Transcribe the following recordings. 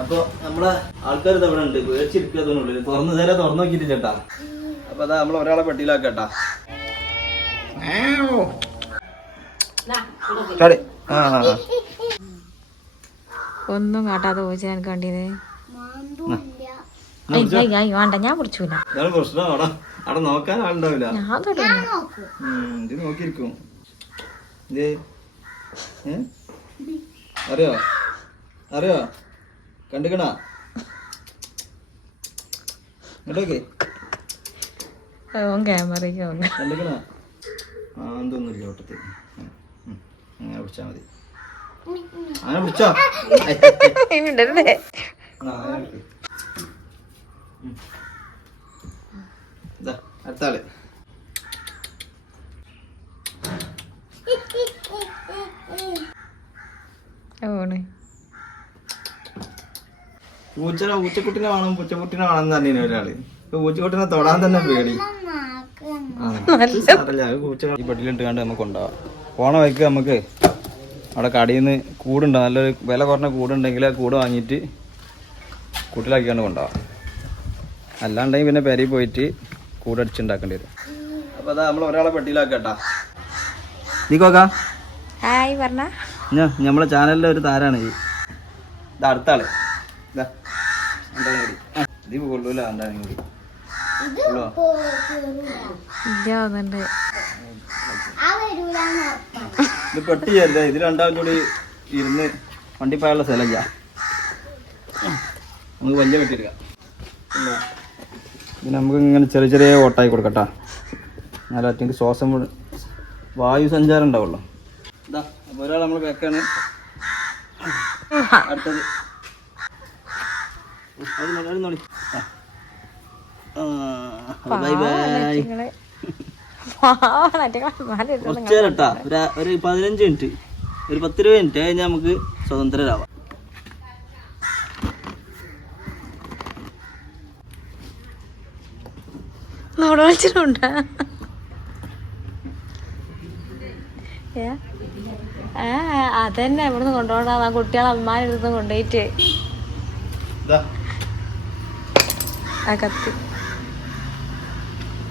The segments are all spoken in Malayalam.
അപ്പൊ നമ്മളെ ആൾക്കാർ ഇവിടെ ഉണ്ട് പേടിച്ചിരിക്കുന്നുള്ളിൽ തുറന്നു നോക്കിട്ട് ചേട്ടാ. അപ്പൊ അതാ നമ്മൾ ഒരാളെ പെട്ടിയിലാക്കട്ടാ. ഒന്നും കാട്ടാതെ ചോദിച്ചാൽ എനിക്ക് കണ്ടത് വേണ്ട, ഞാൻ പിടിച്ചൂല. പ്രശ്നം അവിടെ നോക്കാൻ ആളുണ്ടാവില്ല. ഇത് നോക്കിയിരിക്കും. അറിയോ കണ്ടുക്കണാ ഇങ്ങോട്ടേക്ക് ക്യാമറയ്ക്ക് കണ്ടുക്കണാ. എന്തൊന്നുമില്ല ഓട്ടത്തിൽ. അങ്ങനെ പിടിച്ചാ മതി. അങ്ങനെ പിടിച്ചോ. അടുത്താള് പൂച്ചക്കുട്ടിനെ വേണം, പൂച്ചക്കുട്ടിനെ വേണം തന്നെ ഒരാള്. ഇപ്പൊ പൂച്ചക്കുട്ടിനെ തൊടാൻ തന്നെ പേടി. ഈ പെട്ടിലിട്ട് കണ്ട് നമുക്ക് കൊണ്ടുപോവാം. പോണ വഴിക്ക് നമുക്ക് അവിടെ കടയിൽ നിന്ന് കൂടുണ്ടോ, നല്ലൊരു വില കുറഞ്ഞ കൂടുണ്ടെങ്കിൽ ആ കൂട് വാങ്ങിയിട്ട് കൂട്ടിലാക്കിക്കാണ്ട് കൊണ്ടുപോവാം. അല്ലാണ്ടെങ്കിൽ പിന്നെ പെരയിൽ പോയിട്ട് കൂടടിച്ചുണ്ടാക്കേണ്ടി വരും. അപ്പൊ അതാ നമ്മൾ ഒരാളെ പെട്ടിയിലാക്കട്ടാ. നീക്കോക്കാ നമ്മളെ ചാനലിലെ ഒരു താരാണ് ഈ. ഇതാ അടുത്താള്. ഇത് കൊള്ളൂല. എന്തായാലും കൂടി ഇത് പെട്ടി ചേരുത. ഇത് രണ്ടാളും കൂടി ഇരുന്ന് വണ്ടി പോയുള്ള സ്ഥലമില്ല. നമുക്ക് വലിയ പെട്ടിയെടുക്കാം. പിന്നെ നമുക്ക് ഇങ്ങനെ ചെറിയ ചെറിയ ഓട്ടായി കൊടുക്കട്ടാ. എന്നാലും അറ്റക്ക് ശ്വാസം വായു സഞ്ചാരം ഉണ്ടാവുള്ളൂ. ഇതാ അപ്പോൾ ഒരാൾ നമ്മൾ വെക്കാണ്. അടുത്തത് ബൈ ബൈ. കുറച്ചേരട്ടാ, ഒരു 15 മിനിറ്റ്, ഒരു 10-20 മിനിറ്റ് കഴിഞ്ഞാൽ നമുക്ക് സ്വതന്ത്രരാവാം. അതന്നെ ഇവിടുന്ന് കൊണ്ടുപോകണ കുട്ടികളെ അമ്മാരെടുത്ത് കൊണ്ടുപോയിട്ട് ആ കത്തി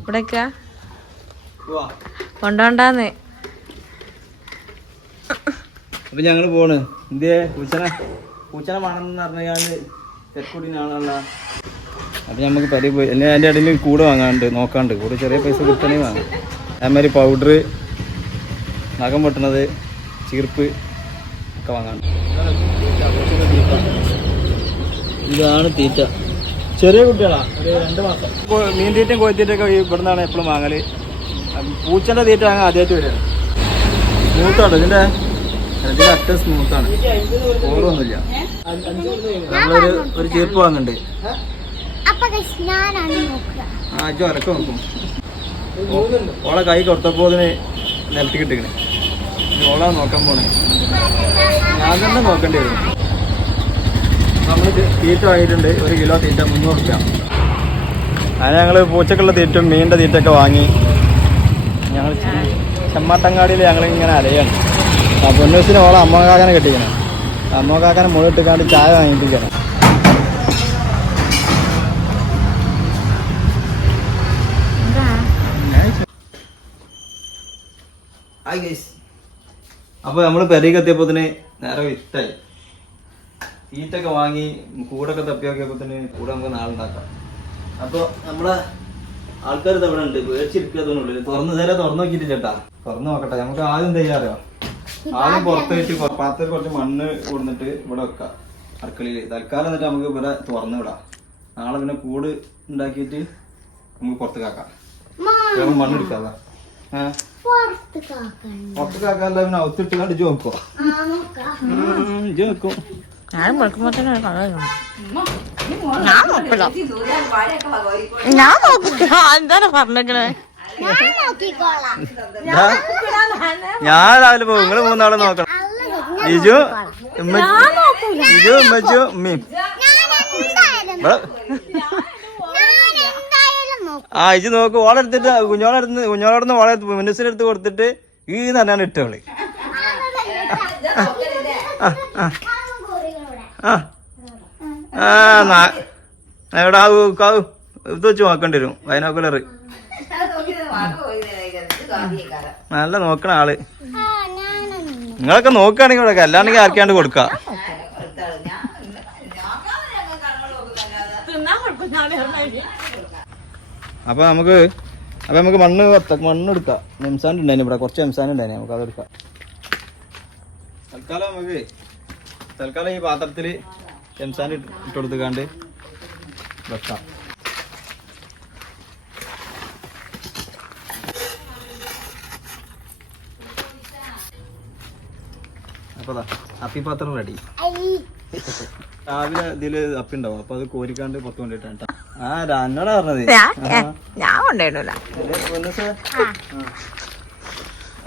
ഇവിടേക്കാ കൊണ്ടോണ്ടാന്ന്. അപ്പൊ ഞങ്ങള് പോണ്. എന്തേ പൂച്ചനെ വേണമെന്ന് പറഞ്ഞാല് തെക്കൂടിനാണല്ല. അപ്പൊ നമുക്ക് പരി പോയി. എന്നെ അതിൻ്റെ ഇടയിൽ കൂടെ വാങ്ങാണ്ട് നോക്കാണ്ട് കൂടെ ചെറിയ പൈസ കിട്ടണേ വാങ്ങാം. അതേമാതിരി പൗഡർ, നഖം വെട്ടണത്, ചീർപ്പ് ഒക്കെ വാങ്ങാണ്ട്. ഇതാണ് തീറ്റ. ചെറിയ കുട്ടികളാ, ഒരു 2 മാസം. മീൻ തീറ്റയും കോഴിത്തീറ്റൊക്കെ ഇവിടുന്നാണ് എപ്പോഴും വാങ്ങല്. പൂച്ചൻ്റെ തീറ്റ വാങ്ങാൻ ആദ്യമായിട്ട് വരികയാണ്. സ്മൂത്താണ് ഇതിൻ്റെ അറ്റ സ്മൂത്താണ്, ഓർമ്മൊന്നുമില്ല. നമ്മളൊരു ചീർപ്പ് വാങ്ങുന്നുണ്ട്. അജു അരക്കം നോക്കും. ഓളെ കൈ കൊടുത്തപ്പോൾ അതിന് നിലത്ത് കിട്ടിക്കണേ. ഓളാ നോക്കാൻ പോണേ. ഞാൻ തന്നെ നോക്കേണ്ടി വരും. നമ്മൾ തീറ്റ വാങ്ങിയിട്ടുണ്ട്. 1 കിലോ തീറ്റ 300 രൂപ. അങ്ങനെ ഞങ്ങൾ പൂച്ചക്കുള്ള തീറ്റും മീനിൻ്റെ തീറ്റൊക്കെ വാങ്ങി ഞങ്ങൾ ചെമ്മാട്ടങ്ങാടിയിൽ ഞങ്ങളിങ്ങനെ അലയാണ്. ആ പൊന്നൂസിന് ഓളെ അമ്മക്കാക്കാനെ കെട്ടിക്കണം. അമ്മക്കാക്കാനെ മുകളിട്ടിക്കാണ്ട് ചായ വാങ്ങിപ്പിക്കണം. അപ്പൊ നമ്മള് പെരയ്ക്ക് എത്തിയപ്പോ നേരെ വിറ്റായി. തീറ്റൊക്കെ വാങ്ങി കൂടൊക്കെ തപ്പി നോക്കിയപ്പോ കൂടെ നമുക്ക് നാളെ ഉണ്ടാക്കാം. അപ്പൊ നമ്മളെ ആൾക്കാർ ഇവിടെ ഉണ്ട്, പേടിച്ചിരിക്കുന്നുള്ളിൽ. തുറന്നു നോക്കിയിട്ട് ചേട്ടാ, തുറന്നു നോക്കട്ടെ. നമുക്ക് ആദ്യം ചെയ്യാറോ, ആദ്യം പുറത്തേക്ക് പാത്രത്തിൽ കുറച്ച് മണ്ണ് കൊടുത്തിട്ട് ഇവിടെ വെക്കാം അടുക്കളയിൽ. തൽക്കാലം എന്നിട്ട് നമുക്ക് ഇവിടെ തുറന്നു വിടാം. നാളെ പിന്നെ കൂട് ഉണ്ടാക്കിയിട്ട് നമുക്ക് പുറത്തേക്കാക്കാം. മണ്ണെടുക്കാതാ പുറത്തേക്കാക്കാല്ല. പിന്നെ ഒത്തിട്ട് കണ്ട് ഇജ്ജ് നോക്കോ, ഇജ്ജ് നോക്കും. ഞാൻ നോക്കില്ല, എന്താണ് പറഞ്ഞേ? ഞാൻ രാവിലെ പോകും. നിങ്ങള് 3 ആള് നോക്കണം. ഇജു ഉമ്മച്ചു ഉമ്മയും. ആ ഇജ് നോക്ക്. ഓളെടുത്തിട്ട് കുഞ്ഞോളടുന്ന് ഓളെ മുന്നസിനെടുത്ത് കൊടുത്തിട്ട് ഈ തന്നെയാണ് ഇട്ടവള്. എവിടെ കാവു ഇത് വെച്ച് നോക്കേണ്ടി വരും ബൈനോക്കുലർ. നല്ല നോക്കണ ആള്. നിങ്ങളൊക്കെ നോക്കുകയാണെങ്കിൽ ഇവിടെ അല്ലാണ്ടെങ്കിൽ ആർക്കാണ്ട് കൊടുക്കാം. അപ്പൊ നമുക്ക് മണ്ണ് എടുക്കാം. എംസാൻ ഉണ്ടായിരുന്നു ഇവിടെ, കുറച്ച് എംസാൻ ഉണ്ടായിരുന്നു, നമുക്ക് അതെടുക്കാം. തൽക്കാലം ഈ പാത്രത്തിൽ എംസാൻ ഇട്ട് കൊടുത്തുകാണ്ട് വെക്കാം. അപ്പൊ അപ്പിപ്പാത്രം റെഡി. രാവിലെ ഇതില് അപ്പി ഉണ്ടാവും, അപ്പൊ അത് കോരിക്കാണ്ട് പുറത്ത് കൊണ്ടിട്ടാണ്. എന്നോടാ പറഞ്ഞത് ഞാൻ കൊണ്ടുവരില്ല.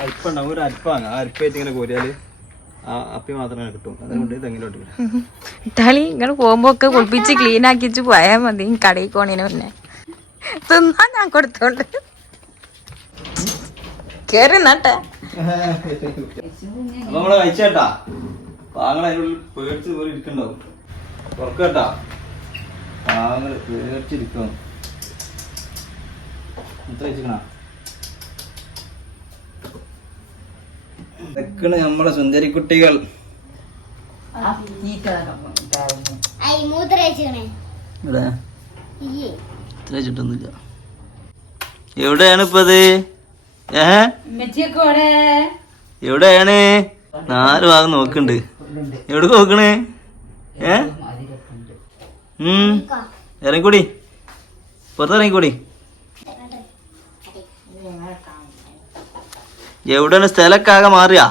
അരിപ്പ ഉണ്ടാവും, ഒരു അരിപ്പാണ്. ആ അരിപ്പായിട്ട് ഇങ്ങനെ കോരിയാല് ആ അപ്പി മാത്രമേ കിട്ടും. അതുകൊണ്ട് തെങ്ങിലോട്ട് ഇട്ടാളി ഇങ്ങനെ പോകുമ്പോ ഒക്കെ കുളിപ്പിച്ച് ക്ലീൻ ആക്കിച്ച് പോയാൽ മതി. കടയിൽ പോണേന് മുന്നേ തിന്നാൻ ഞാൻ കൊടുത്തോണ്ട് കേറി നട്ടെ. അപ്പൊ നമ്മള് കഴിച്ചേട്ടാ. പാങ്ങൾ അതിനുള്ളിൽ പേടിച്ച് പോലെ ഇരിക്കണ്ടാവും. തുറക്കേട്ടാ, പാങ്ങൾ പേടിച്ചിരിക്കണം. എത്ര കഴിച്ചിക്കണ ഇതൊക്കെയാണ് നമ്മളെ സുന്ദരി കുട്ടികൾ. ഇത്രയൊന്നുമില്ല. എവിടെയാണ് ഇപ്പൊ അത്? എവിടെയാണ്? 4 ഭാഗം നോക്കണ്ട്. എവിടെ നോക്കണേ? ഇറങ്ങിക്കൂടി, പുറത്തിറങ്ങിക്കൂടി. എവിടെയാണ്? സ്ഥലമൊക്കെ ആകെ മാറിയാ?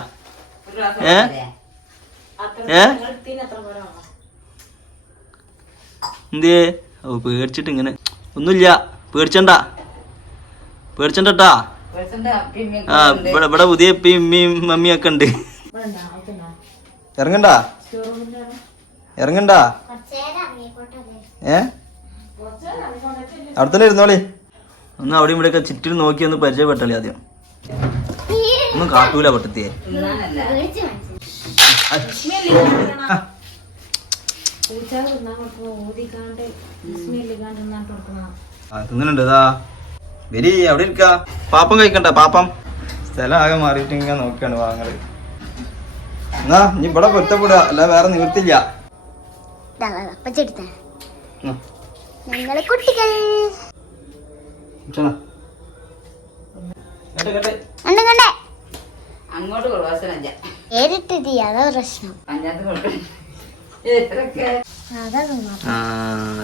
എന്തേ? ഓ പേടിച്ചിട്ട് ഇങ്ങനെ. ഒന്നുമില്ല, പേടിച്ചണ്ടാ. ആ ഇവിടെ പുതിയ ഉമ്മയും മമ്മിയൊക്കെ ഉണ്ട്. ഇറങ്ങണ്ട. അവിടെ തന്നെ ഇരുന്നോളി. ഒന്ന് അവിടെ ഇവിടെ ഒക്കെ ചുറ്റിലും നോക്കി ഒന്ന് പരിചയപ്പെട്ടളി. ആദ്യം ഒന്നും കാട്ടൂല പൊട്ടത്തിയെ. തിന്നുന്നുണ്ട്. ഇതാ വരി, അവിടെ ഇരിക്ക. പാപ്പം കഴിക്കണ്ട, പാപ്പം. സ്ഥലം ആകെ മാറിയിട്ട് ഇങ്ങനെ നോക്കിയാണ് വാങ്ങല്. എന്നാ നീ ഇവിടെ പൊരുത്തപ്പെടുക, അല്ല വേറെ നിവൃത്തില്ല. അങ്ങോട്ട്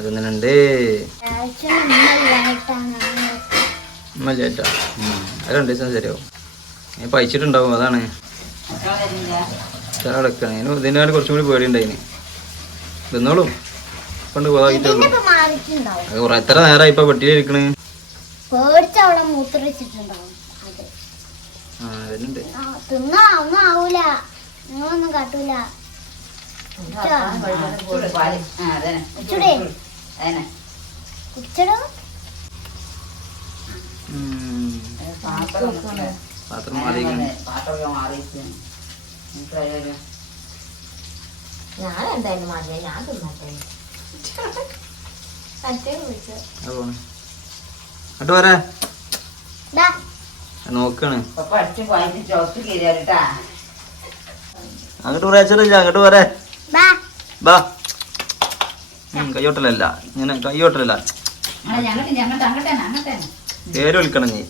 തിന്നുന്നുണ്ട്. ചേട്ടാ അത് 2 ദിവസം ശരിയാവും. ഞാൻ പഴിച്ചിട്ടുണ്ടാവും, അതാണ് കിടക്കണേ. ഇതിനാണ് കുറച്ചും കൂടി പേടിയുണ്ടായിന്. തിന്നോളും കൊണ്ട് പോകായിട്ടുള്ളൂ. എത്ര നേരമായി ഇപ്പൊ പെട്ടിയിലിരിക്കണ്. പാത്രം മാറി. ഞാൻ എന്തായാലും മാറിയ ഞാൻ തിന്നട്ടെ. അങ്ങോട്ട് വരാ നോക്കാണ്. അങ്ങോട്ട് പറയാച്ചില്ല, അങ്ങോട്ട് വരാ. ബാ കയ്യോട്ടലല്ല, ഇങ്ങനെ കയ്യോട്ടലല്ല. പേര് വിളിക്കണം നീ.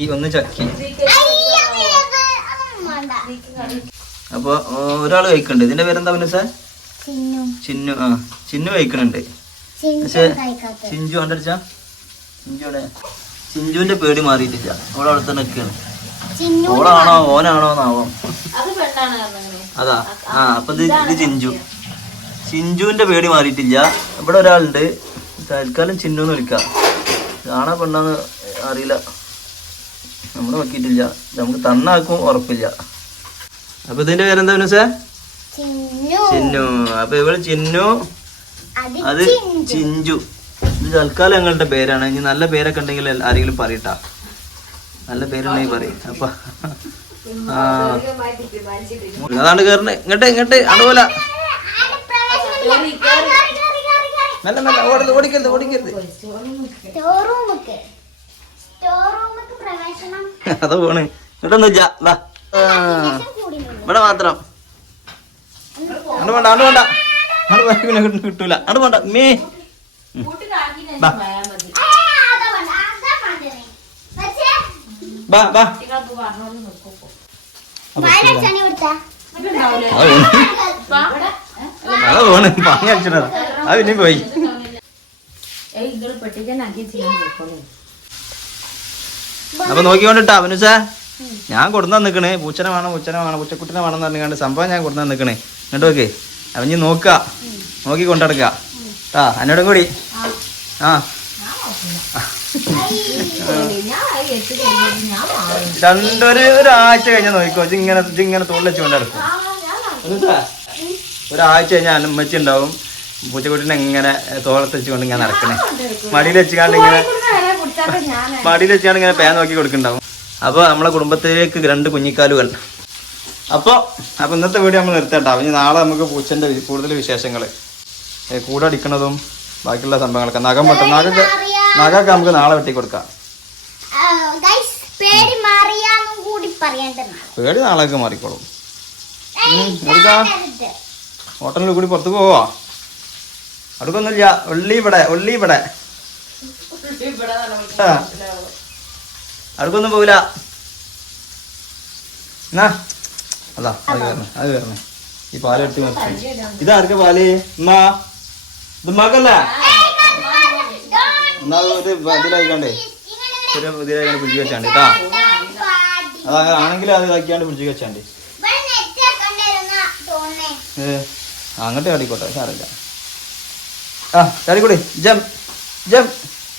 ഈ ഒന്ന് ചക്കി. അപ്പൊ ഒരാള് കഴിക്കണ്ട്. ഇതിന്റെ പേരെന്താ പിന്നെ സാർ? ചിന്നു. ആ ചിന്നു കഴിക്കണുണ്ട്. പക്ഷെ ചിഞ്ചു കണ്ടടിച്ചാ ചിഞ്ചുവിന്റെ പേടി മാറിയിട്ടില്ല. അവളെ അവിടെ തന്നെ നിൽക്കാണ്. ഓളാണോ ഓനാണോ എന്നാവോ? അതാ. ആ അപ്പൊ ഇത് ചിഞ്ചുവിന്റെ പേടി മാറിയിട്ടില്ല. ഇവിടെ ഒരാളുണ്ട്, തൽക്കാലം ചിന്നുന്ന് വിളിക്കാം. ആണോ പെണ്ണാന്ന് അറിയില്ല, നമ്മള് നോക്കിയിട്ടില്ല. നമുക്ക് തന്നാക്കും ഉറപ്പില്ല. അപ്പൊ ഇതിന്റെ പേരെന്താ സാർ? ചിന്നു. അപ്പൊ ഇവള് ചിന്നു, അത് ചിഞ്ചു. ഇത് തൽക്കാലം ഞങ്ങളുടെ പേരാണ്. ഇനി നല്ല പേരൊക്കെ ഉണ്ടെങ്കിൽ ആരെങ്കിലും പറയട്ടാ. നല്ല പേരുണ്ടെങ്കിൽ പറയും. അപ്പൊ ആ അതാണ് കേറണേ ഇങ്ങോട്ട് അതുപോലെ മെല്ലെ മെല്ലെ ഓടിക്കരുത് അത് പോണ് ഇങ്ങോട്ടൊന്നും ഇല്ല വാ ഇവിടെ മാത്രം വേണ്ട കിട്ടൂല അത് വേണ്ട മേ ബാ ബാ അത് പോണ് പാങ്ങ അടിച്ചിട്ടാ അത് പിന്നെ പോയി അപ്പൊ നോക്കിക്കൊണ്ടിട്ടാ അവനുസാ ഞാൻ കൊടുന്നാ നിക്കണേ പൂച്ചനെ വേണം പൂച്ചക്കുട്ടിനെ വേണം എന്ന് പറഞ്ഞാണ്ട് സംഭവം ഞാൻ കൊടുന്നാ നിക്കണേ എന്നിട്ട് നോക്കേ അവഞ്ഞ് നോക്കി കൊണ്ടടക്ക ആ എന്നോടും കൂടി ആ ഒരാഴ്ച കഴിഞ്ഞാൽ നോക്കിക്കോ ഇങ്ങനെ തോളിലെച്ച് കൊണ്ടടക്കും ഒരാഴ്ച കഴിഞ്ഞാൽ ഉമ്മച്ചി ഉണ്ടാവും പൂച്ചക്കുട്ടിനെ ഇങ്ങനെ തോളത്ത് വെച്ചുകൊണ്ട് ഇങ്ങനെ നടക്കണേ മടിയിൽ വെച്ചുകൊണ്ട് ഇങ്ങനെ പാൻ നോക്കി കൊടുക്കുന്നുണ്ടാവും. അപ്പോൾ നമ്മളെ കുടുംബത്തിലേക്ക് 2 കുഞ്ഞിക്കാലുകൾ. അപ്പോൾ ഇന്നത്തെ വീഡിയോ നമ്മൾ നിർത്തട്ടോ. ഇനി നാളെ നമുക്ക് പൂച്ചൻ്റെ കൂടുതൽ വിശേഷങ്ങൾ കൂടെ അടിക്കണതും ബാക്കിയുള്ള സംഭവങ്ങളൊക്കെ നഖമൊക്കെ നമുക്ക് നാളെ വെട്ടി കൊടുക്കാം. പേടി നാളെയൊക്കെ മാറിക്കോളും. ഹോട്ടലിൽ കൂടി പുറത്ത് പോവാ അടുക്കൊന്നുമില്ല. ഉള്ളി ഇവിടെ അടുക്കൊന്നും പോവില്ല. എന്നാ അതാ അത് കയറണേ ഈ പാല് എടുത്ത് നിർത്തി. ഇതാർക്ക പാല് എന്നാ ഇത് മകല്ല എന്നാ ഒരു ഇതിലായിക്കാണ്ടേ ഇതിലായിക്കാണ്ട് പിടിച്ച് വെച്ചാണ്ട് കേട്ടാ. അതങ്ങനെ ആണെങ്കിലും അത് ഇതാക്കിയാണ്ട് പിടിച്ച് വെച്ചാണ്ട് അങ്ങോട്ട് ചാടിക്കോട്ടെ സാറില്ല. ആ ചാടിക്കൂടി ജം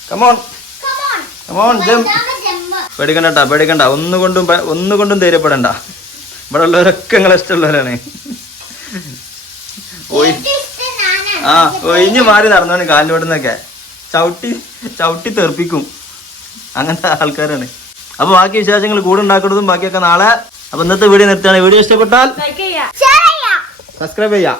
കമോൺ ജം. പേടിക്കണ്ട ഒന്നുകൊണ്ടും ധൈര്യപ്പെടണ്ട. ഇവിടെ ഉള്ളവരൊക്കെ നിങ്ങളെ ഇഷ്ടമുള്ളവരാണ്. ഒഴിഞ്ഞു മാറി നടന്നവന് കാലിലോട്ടുന്നൊക്കെ ചവിട്ടി തെറിപ്പിക്കും. അങ്ങനത്തെ ആൾക്കാരാണ്. അപ്പൊ ബാക്കി വിശേഷങ്ങൾ കൂടെ ഉണ്ടാക്കുന്നതും ബാക്കിയൊക്കെ നാളെ. അപ്പൊ ഇന്നത്തെ വീഡിയോ നിർത്തുകയാണ്. വീഡിയോ ഇഷ്ടപ്പെട്ടാൽ സബ്സ്ക്രൈബ് ചെയ്യാം.